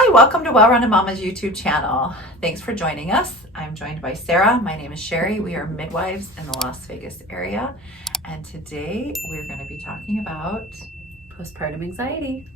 Hi, welcome to Well Rounded Momma's YouTube channel. Thanks for joining us. I'm joined by Sarah. My name is Sherry. We are midwives in the Las Vegas area. And today we're going to be talking about postpartum anxiety.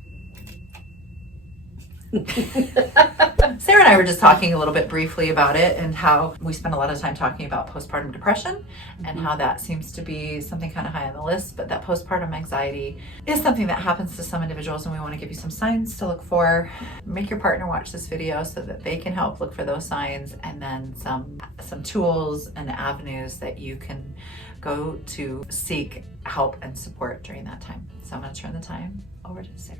Sarah and I were just talking a little bit briefly about it and how we spend a lot of time talking about postpartum depression and how that seems to be something kind of high on the list, but that postpartum anxiety is something that happens to some individuals, and we want to give you some signs to look for. Make your partner watch this video so that they can help look for those signs, and then some tools and avenues that you can go to seek help and support during that time. So I'm going to turn the time over to Sarah.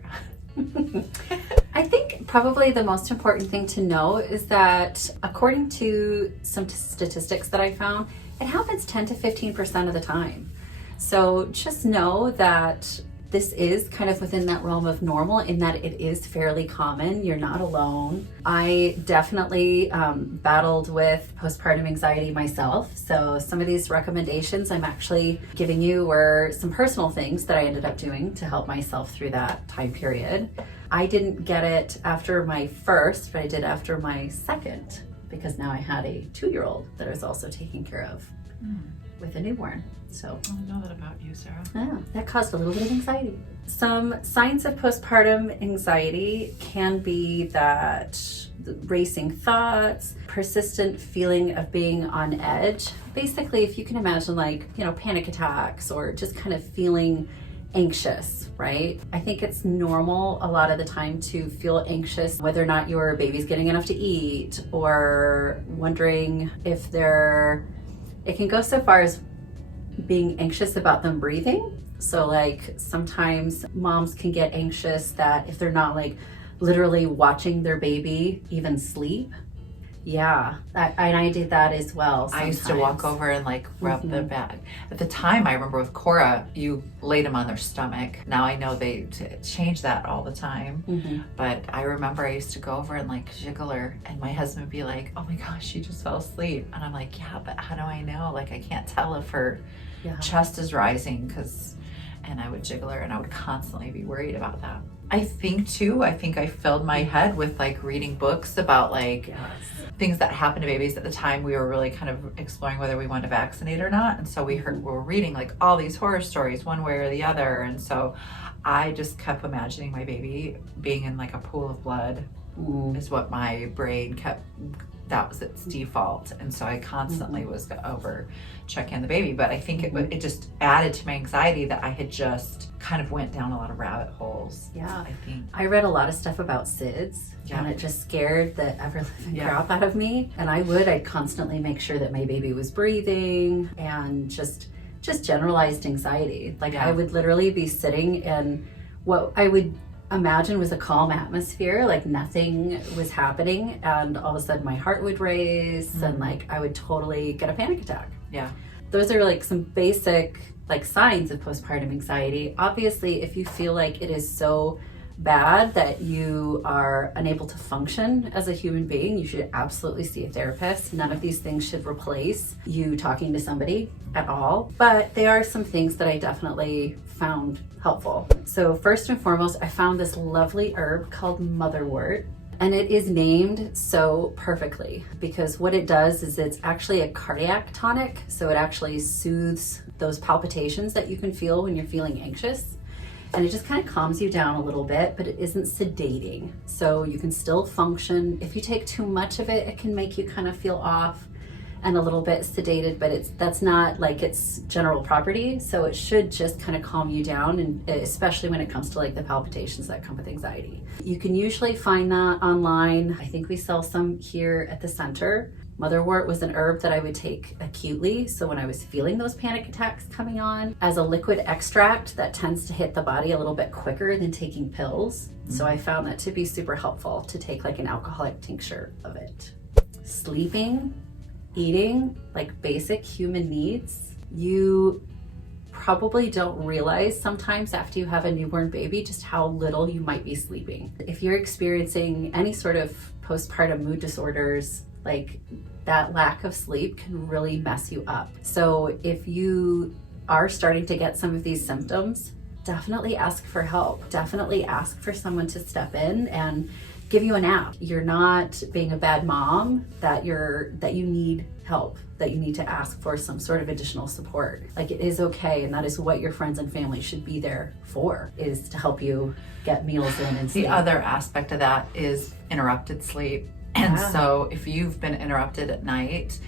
I think probably the most important thing to know is that according to some statistics that I found, it happens 10 to 15% of the time. So just know that this is kind of within that realm of normal in that it is fairly common. You're not alone. I definitely battled with postpartum anxiety myself. So some of these recommendations I'm actually giving you were some personal things that I ended up doing to help myself through that time period. I didn't get it after my first, but I did after my second, because now I had a 2-year-old that I was also taking care of with a newborn. So I know that about you, Sarah. yeah, that caused a little bit of anxiety. Some signs of postpartum anxiety can be that racing thoughts, persistent feeling of being on edge. Basically, if you can imagine panic attacks or just kind of feeling anxious, right? I think it's normal a lot of the time to feel anxious whether or not your baby's getting enough to eat, or wondering if it can go so far as being anxious about them breathing. So sometimes moms can get anxious that if they're not literally watching their baby even sleep. Yeah, I did that as well sometimes. I used to walk over and rub their back. At the time, I remember with Cora, you laid them on their stomach. Now I know they change that all the time. But I remember I used to go over and jiggle her, and my husband would be like, "Oh my gosh, she just fell asleep." And I'm like, "Yeah, but how do I know? I can't tell if her chest is rising," and I would jiggle her, and I would constantly be worried about that. I think I filled my head with reading books about things that happen to babies. At the time, we were really kind of exploring whether we wanted to vaccinate or not, and so we were reading all these horror stories one way or the other, and so I just kept imagining my baby being in a pool of blood. Is what my brain kept. That was its default, and so I constantly was over checking the baby. But I think it just added to my anxiety that I had just kind of went down a lot of rabbit holes. Yeah, I think I read a lot of stuff about SIDS, and it just scared the ever-living crap out of me. And I'd constantly make sure that my baby was breathing, and just generalized anxiety. I would literally be sitting in what I would imagine was a calm atmosphere, nothing was happening, and all of a sudden my heart would race, and I would totally get a panic attack. Yeah, those are some basic signs of postpartum anxiety. Obviously, if you feel it is so bad that you are unable to function as a human being, you should absolutely see a therapist. None of these things should replace you talking to somebody at all, but there are some things that I definitely found helpful. So first and foremost, I found this lovely herb called motherwort, and it is named so perfectly because what it does is it's actually a cardiac tonic. So it actually soothes those palpitations that you can feel when you're feeling anxious. And it just kind of calms you down a little bit, but it isn't sedating. So you can still function. If you take too much of it, it can make you kind of feel off and a little bit sedated, but that's not its general property. So it should just kind of calm you down, and especially when it comes to the palpitations that come with anxiety. You can usually find that online. I think we sell some here at the center. Motherwort was an herb that I would take acutely. So when I was feeling those panic attacks coming on, as a liquid extract that tends to hit the body a little bit quicker than taking pills. So I found that to be super helpful to take an alcoholic tincture of it. Sleeping, eating, basic human needs. You probably don't realize sometimes after you have a newborn baby just how little you might be sleeping. If you're experiencing any sort of postpartum mood disorders, that lack of sleep can really mess you up. So if you are starting to get some of these symptoms, definitely ask for help. Definitely ask for someone to step in and give you a nap. You're not being a bad mom, that you need help, that you need to ask for some sort of additional support. Like, it is okay, and that is what your friends and family should be there for, is to help you get meals in and sleep. The other aspect of that is interrupted sleep. And so if you've been interrupted at night,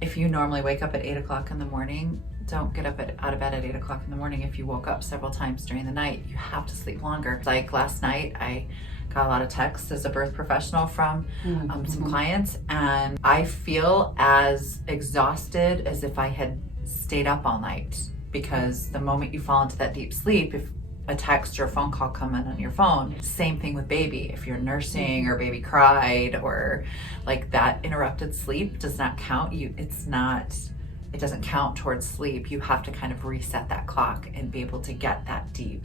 if you normally wake up at 8 o'clock in the morning, don't get up out of bed at 8 o'clock in the morning. If you woke up several times during the night, you have to sleep longer. Like last night, I got a lot of texts as a birth professional from some clients, and I feel as exhausted as if I had stayed up all night, because the moment you fall into that deep sleep, if a text or a phone call come in on your phone, same thing with baby. If you're nursing or baby cried, or like, that interrupted sleep does not count. It doesn't count towards sleep. You have to kind of reset that clock and be able to get that deep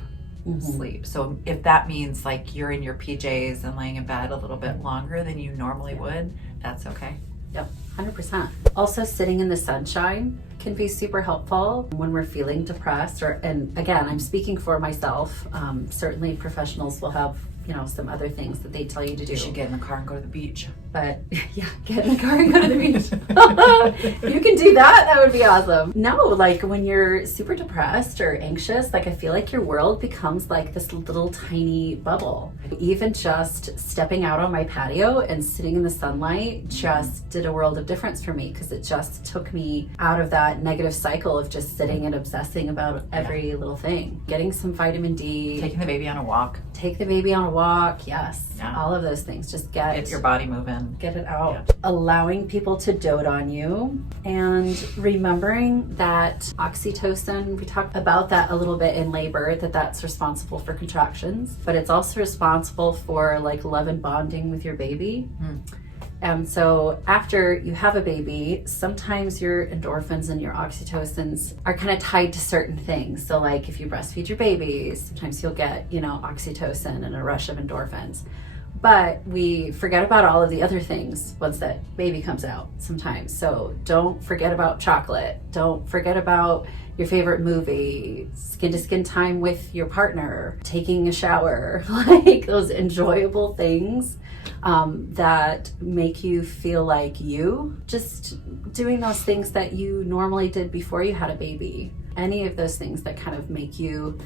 sleep. So if that means like you're in your PJs and laying in bed a little bit longer than you normally would, that's okay. Yep, 100%. Also, sitting in the sunshine can be super helpful when we're feeling depressed, and again, I'm speaking for myself. Certainly professionals will have, some other things that they tell you to do. You should get in the car and go to the beach. But yeah, get in the car and go to the beach. You can do that. That would be awesome. No, like, when you're super depressed or anxious, like, I feel like your world becomes like this little tiny bubble. Even just stepping out on my patio and sitting in the sunlight just did a world of difference for me, because it just took me out of that negative cycle of just sitting and obsessing about every little thing. Getting some vitamin D. Taking the baby on a walk. Take the baby on a walk. Yes. Yeah. All of those things. Just get your body moving. Get it out. Yeah. Allowing people to dote on you, and remembering that oxytocin, we talked about that a little bit in labor, that's responsible for contractions, but it's also responsible for like love and bonding with your baby. And so after you have a baby, sometimes your endorphins and your oxytocins are kind of tied to certain things. So like, if you breastfeed your baby, sometimes you'll get, oxytocin and a rush of endorphins. But we forget about all of the other things once that baby comes out sometimes. So don't forget about chocolate. Don't forget about your favorite movie, skin to skin time with your partner, taking a shower, like those enjoyable things that make you feel like you. Just doing those things that you normally did before you had a baby. Any of those things that kind of make you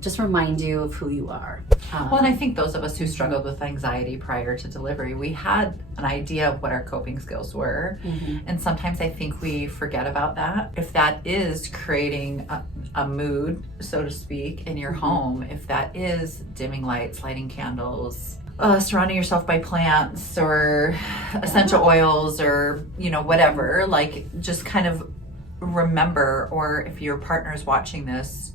just remind you of who you are. Well, and I think those of us who struggled with anxiety prior to delivery, we had an idea of what our coping skills were. And sometimes I think we forget about that. If that is creating a mood, so to speak, in your home, if that is dimming lights, lighting candles, surrounding yourself by plants or essential oils, or, whatever, like, just kind of remember, or if your partner is watching this,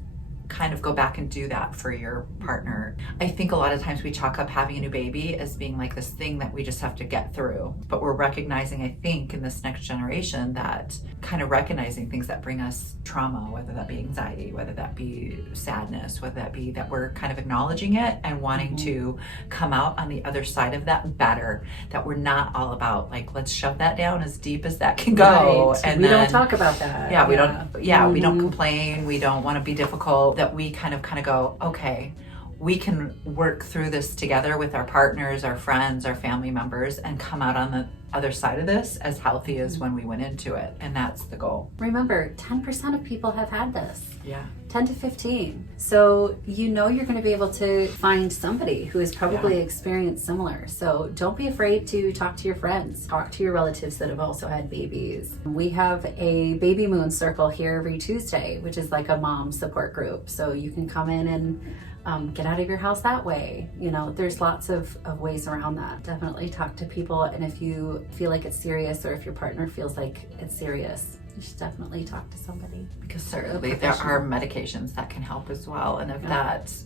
kind of go back and do that for your partner. I think a lot of times we chalk up having a new baby as being like this thing that we just have to get through. But we're recognizing, I think, in this next generation, that kind of recognizing things that bring us trauma, whether that be anxiety, whether that be sadness, whether that be that we're kind of acknowledging it and wanting to come out on the other side of that better, that we're not all about like, let's shove that down as deep as that can go. Right. And we then, don't talk about that. Yeah, we don't, we don't complain. We don't want to be difficult. That we kind of go, okay, we can work through this together with our partners, our friends, our family members, and come out on the other side of this as healthy as when we went into it. And that's the goal. Remember, 10% of people have had this. Yeah. 10 to 15. So you're going to be able to find somebody who has probably experienced similar. So don't be afraid to talk to your friends. Talk to your relatives that have also had babies. We have a baby moon circle here every Tuesday, which is like a mom support group. So you can come in and get out of your house that way. There's lots of ways around that. Definitely talk to people. And if you feel like it's serious, or if your partner feels like it's serious, you should definitely talk to somebody. Because certainly there are medications that can help as well. And if that's,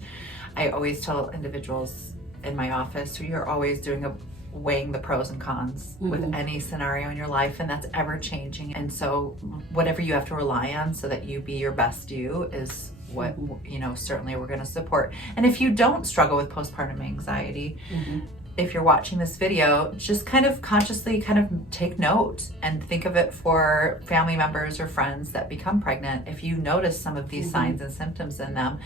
I always tell individuals in my office, you're always weighing the pros and cons with any scenario in your life, and that's ever changing. And so whatever you have to rely on so that you be your best you is what, certainly we're going to support. And if you don't struggle with postpartum anxiety, if you're watching this video, just kind of consciously take note and think of it for family members or friends that become pregnant. If you notice some of these signs and symptoms in them,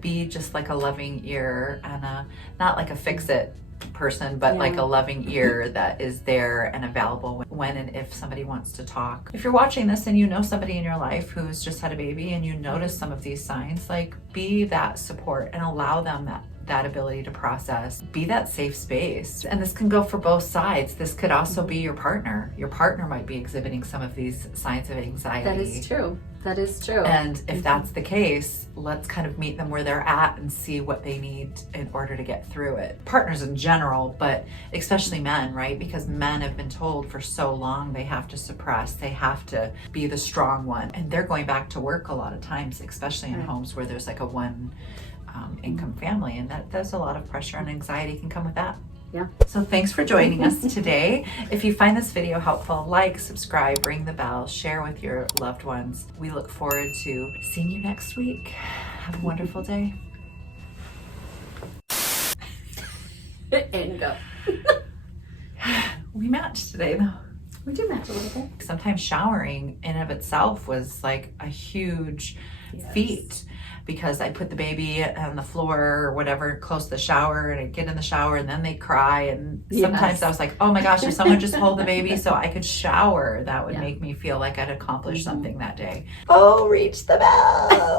be just like a loving ear and not like a fix it person, but Yeah. like a loving ear that is there and available when and if somebody wants to talk. If you're watching this and you know somebody in your life who's just had a baby and you notice some of these signs, like be that support and allow them that ability to process. Be that safe space. And this can go for both sides. This could also be your partner. Your partner might be exhibiting some of these signs of anxiety. That is true. That is true. And if that's the case, let's kind of meet them where they're at and see what they need in order to get through it. Partners in general, but especially men, right? Because men have been told for so long they have to suppress, they have to be the strong one. And they're going back to work a lot of times, especially in homes where there's like a one income family, and there's a lot of pressure and anxiety can come with that. Yeah. So thanks for joining us today. If you find this video helpful, like, subscribe, ring the bell, share with your loved ones. We look forward to seeing you next week. Have a wonderful day. And go. We matched today though. We do match a little bit. Sometimes showering in and of itself was like a huge feat, because I put the baby on the floor or whatever close to the shower, and I get in the shower and then they cry, and sometimes I was like, oh my gosh, if someone just hold the baby so I could shower, that would make me feel like I'd accomplished something that day. Oh, reach the bell.